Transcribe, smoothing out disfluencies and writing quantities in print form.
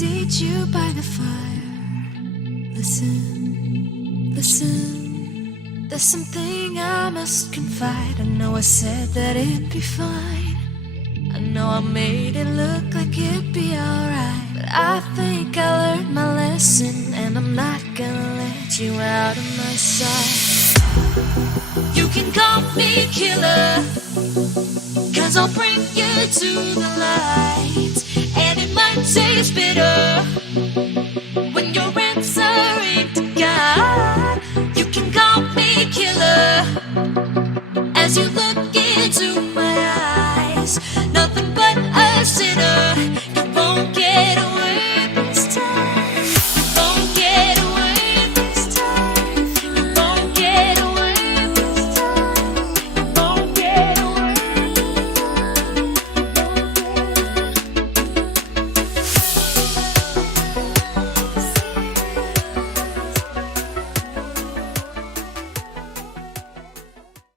seat you by the fire. Listen, listen, there's something I must confide. I know I said that it'd be fine. I know I made it look like it'd be alright, but I think I learned my lesson, and I'm not gonna let you out of my sight. You can call me killer, 'cause I'll bring you to the light, and it might taste bitter,